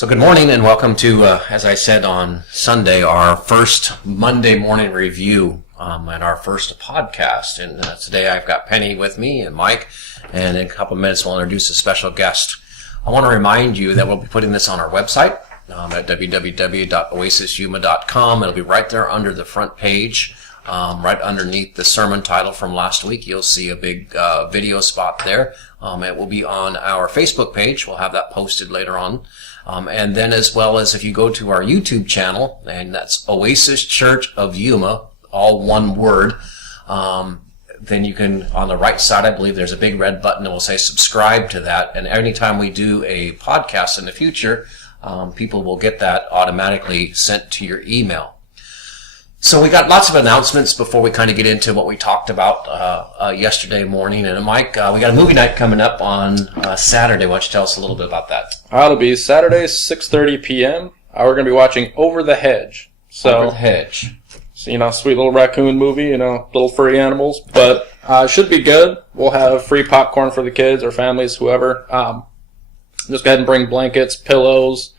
So good morning and welcome to, as I said on Sunday, our first Monday morning review and our first podcast. And today I've got Penny with me and Mike, and in a couple of minutes we'll introduce a special guest. I want to remind you that we'll be putting this on our website at www.oasisyuma.com. It'll be right there under the front page, right underneath the sermon title from last week. You'll see a big video spot there. It will be on our Facebook page. We'll have that posted later on. And then as well as if you go to our YouTube channel, and that's Oasis Church of Yuma, all one word, then you can, on the right side, I believe there's a big red button that will say subscribe to that. And anytime we do a podcast in the future, people will get that automatically sent to your email. So we got lots of announcements before we kind of get into what we talked about yesterday morning. And Mike, we got a movie night coming up on Saturday. Why don't you tell us a little bit about that? It'll be Saturday, 6:30 p.m. We're going to be watching Over the Hedge. Over the Hedge. So, sweet little raccoon movie, little furry animals. But it should be good. We'll have free popcorn for the kids or families, whoever. Just go ahead and bring blankets, pillows,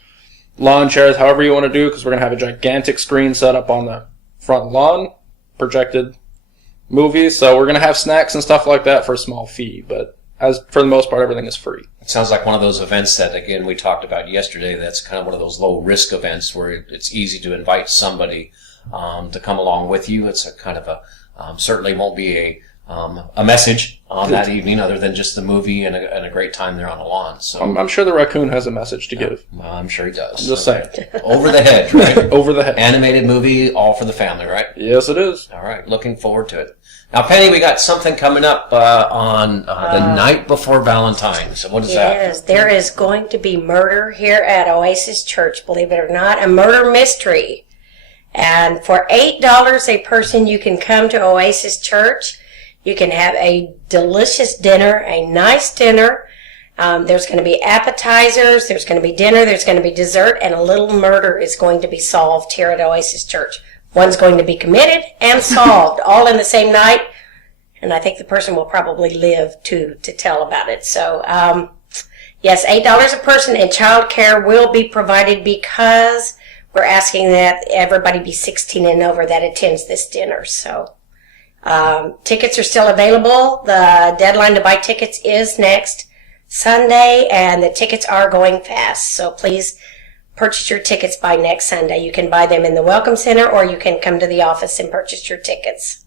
lawn chairs, however you want to do, because we're going to have a gigantic screen set up on the front lawn, projected movie. So we're going to have snacks and stuff like that for a small fee. But as for the most part, everything is free. It sounds like one of those events that, again, we talked about yesterday. That's kind of one of those low-risk events where it's easy to invite somebody to come along with you. It's a kind of a certainly won't be a message on that evening other than just the movie and a great time there on the lawn. So I'm sure the raccoon has a message to give. Well, I'm sure he does. I'm just saying. Over the Hedge, right? Over the Hedge. Animated movie, all for the family, right? Yes, it is. All right, looking forward to it. Now, Penny, we got something coming up on the night before Valentine's. So what is that? Yes, there is going to be murder here at Oasis Church, believe it or not, a murder mystery. And for $8 a person, you can come to Oasis Church. You can have a delicious dinner, a nice dinner. There's going to be appetizers, there's going to be dinner, there's going to be dessert, and a little murder is going to be solved here at Oasis Church. One's going to be committed and solved all in the same night, and I think the person will probably live to tell about it. So, yes, $8 a person, and child care will be provided because we're asking that everybody be 16 and over that attends this dinner. So, tickets are still available. The deadline to buy tickets is next Sunday, and the tickets are going fast. So please purchase your tickets by next Sunday. You can buy them in the Welcome Center, or you can come to the office and purchase your tickets.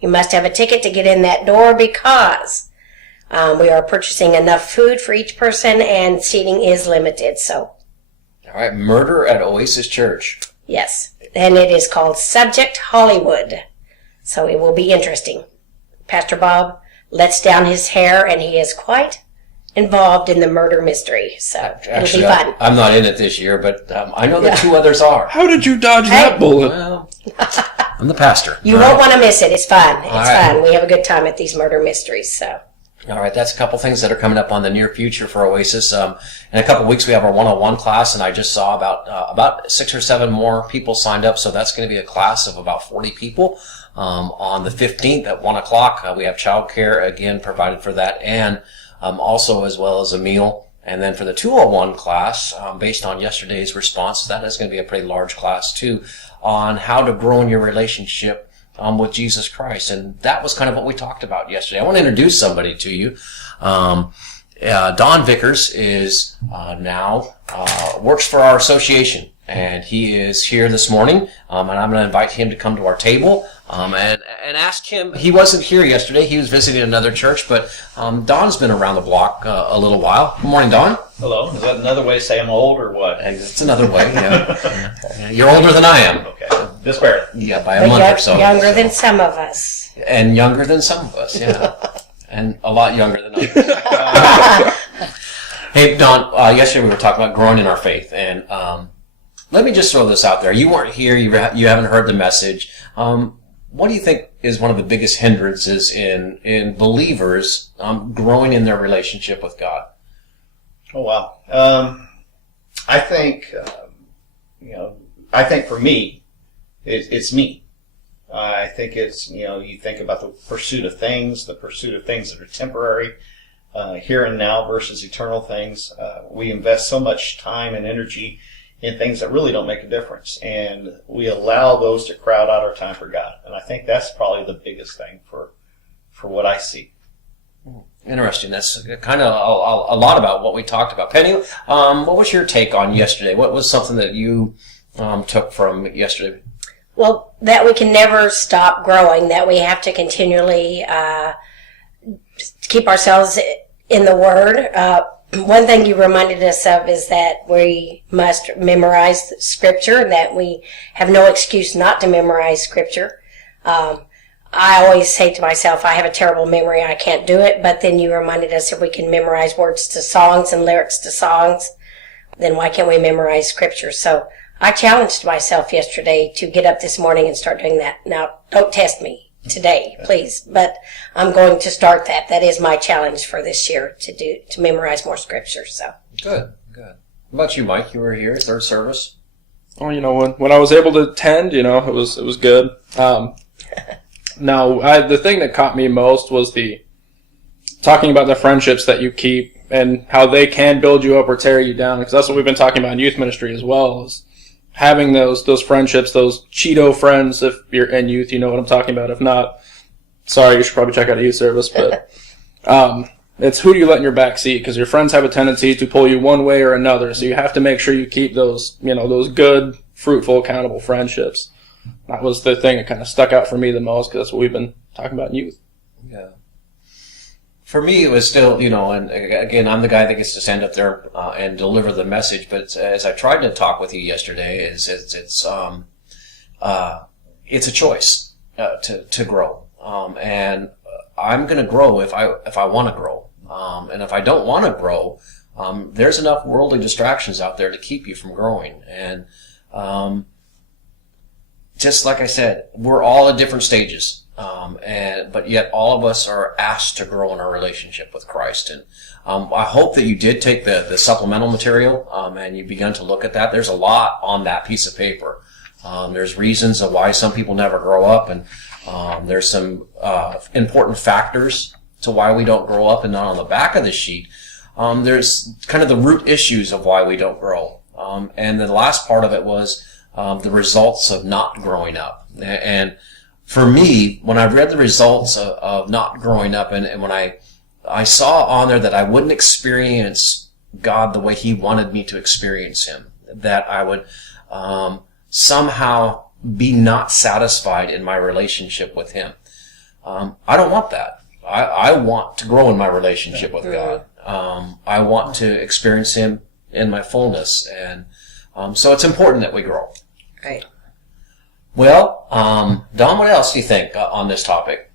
You must have a ticket to get in that door because we are purchasing enough food for each person, and seating is limited. So, all right, murder at Oasis Church. Yes, and it is called Subject Hollywood. So it will be interesting. Pastor Bob lets down his hair, and he is quite involved in the murder mystery. So Actually, it'll be fun. I'm not in it this year, but I know that two others are. How did you dodge that bullet? Well, I'm the pastor. You won't want to miss it. It's fun. It's right. fun. We have a good time at these murder mysteries. So. All right, that's a couple things that are coming up on the near future for Oasis. In a couple of weeks, we have our 101 class, and I just saw about 6 or 7 more people signed up. So that's going to be a class of about 40 people. On the 15th at 1 o'clock, we have childcare again provided for that, and also as well as a meal. And then for the 201 class, based on yesterday's response, that is going to be a pretty large class too, on how to grow in your relationship with Jesus Christ. And that was kind of what we talked about yesterday. I want to introduce somebody to you. Don Vickers is now works for our association, and he is here this morning, and I'm going to invite him to come to our table and ask him. He wasn't here yesterday. He was visiting another church, but Don's been around the block a little while. Good morning, Don. Hello. Is that another way to say I'm old or what? It's another way, yeah. You're older than I am. Okay. Just barely. Yeah, by a month or so. Younger than some of us. And younger than some of us, yeah. And a lot younger than others. Hey, Don, yesterday we were talking about growing in our faith, and let me just throw this out there. You weren't here. You haven't heard the message. What do you think is one of the biggest hindrances in believers growing in their relationship with God? Oh, wow. I think, I think for me, it's me. I think it's, you think about the pursuit of things that are temporary. here and now versus eternal things. We invest so much time and energy in things that really don't make a difference, and we allow those to crowd out our time for God. And I think that's probably the biggest thing for what I see. Interesting. That's kind of a lot about what we talked about. Penny, what was your take on yesterday? What was something that you took from yesterday? Well, that we can never stop growing, that we have to continually keep ourselves in the Word. One thing you reminded us of is that we must memorize Scripture, that we have no excuse not to memorize Scripture. I always say to myself, I have a terrible memory, I can't do it, but then you reminded us if we can memorize words to songs and lyrics to songs, then why can't we memorize Scripture? So I challenged myself yesterday to get up this morning and start doing that. Now, don't test me today, please, but I'm going to start that. That is my challenge for this year, to memorize more Scripture. So Good. What about you, Mike? You were here, third service. Oh, when I was able to attend, it was good. Now, the thing that caught me most was talking about the friendships that you keep and how they can build you up or tear you down. Because that's what we've been talking about in youth ministry as well, is having those friendships, those Cheeto friends. If you're in youth, you know what I'm talking about. If not, sorry, you should probably check out a youth service. But it's who do you let in your back seat? Because your friends have a tendency to pull you one way or another. So you have to make sure you keep those good, fruitful, accountable friendships. That was the thing that kind of stuck out for me the most, because that's what we've been talking about in youth. Yeah. For me, it was still, and again, I'm the guy that gets to stand up there and deliver the message. But as I tried to talk with you yesterday, it's a choice to grow, and I'm going to grow if I want to grow, and if I don't want to grow, there's enough worldly distractions out there to keep you from growing, and just like I said, we're all at different stages, but yet all of us are asked to grow in our relationship with Christ. And I hope that you did take the supplemental material and you begun to look at that. There's a lot on that piece of paper. There's reasons of why some people never grow up, and there's some important factors to why we don't grow up. And not on the back of the sheet, there's kind of the root issues of why we don't grow. And the last part of it was the results of not growing up. And for me, when I read the results of not growing up, and when I saw on there that I wouldn't experience God the way He wanted me to experience Him, that I would somehow be not satisfied in my relationship with Him. I don't want that. I want to grow in my relationship with God. I want to experience Him in my fullness, and so it's important that we grow. right. Well, Don, what else do you think on this topic?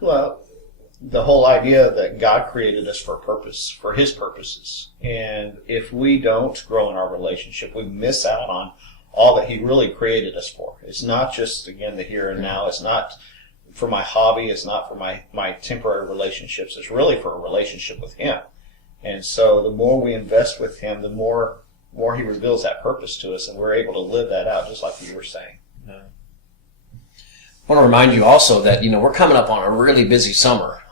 Well, the whole idea that God created us for a purpose, for His purposes. And if we don't grow in our relationship, we miss out on all that He really created us for. It's not just, again, the here and now. It's not for my hobby. It's not for my temporary relationships. It's really for a relationship with Him. And so the more we invest with Him, the more He reveals that purpose to us, and we're able to live that out, just like you were saying. I want to remind you also that, we're coming up on a really busy summer.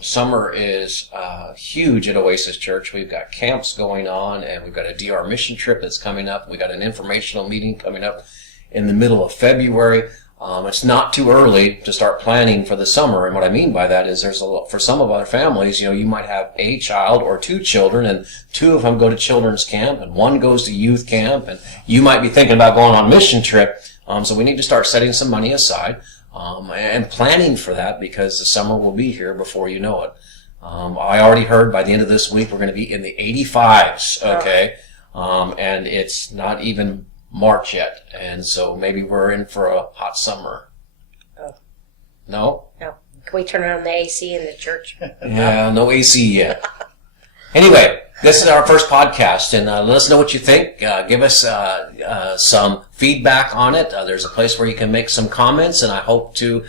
Summer is huge at Oasis Church. We've got camps going on, and we've got a DR mission trip that's coming up. We've got an informational meeting coming up in the middle of February. It's not too early to start planning for the summer, and what I mean by that is for some of our families, you might have a child or two children, and two of them go to children's camp, and one goes to youth camp, and you might be thinking about going on a mission trip. So we need to start setting some money aside and planning for that, because the summer will be here before you know it. I already heard by the end of this week we're going to be in the 85s, okay? And it's not even March yet, and so maybe we're in for a hot summer. Oh. No? No. Can we turn on the AC in the church? Yeah, no AC yet. Anyway, this is our first podcast, and let us know what you think. Give us some feedback on it. There's a place where you can make some comments, and I hope to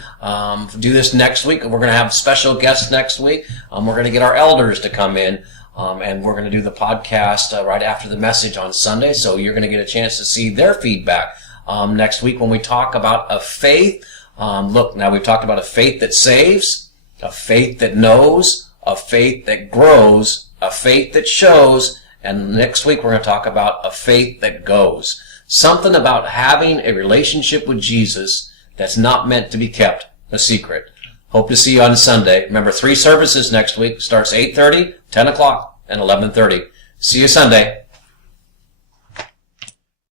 do this next week. We're going to have special guests next week. We're going to get our elders to come in, and we're going to do the podcast right after the message on Sunday, so you're going to get a chance to see their feedback next week when we talk about a faith. Look, now we've talked about a faith that saves, a faith that knows, a faith that grows, a faith that shows, and next week we're going to talk about a faith that goes. Something about having a relationship with Jesus that's not meant to be kept a secret. Hope to see you on Sunday. Remember, 3 services next week. Starts 8:30, 10 o'clock, and 11:30. See you Sunday.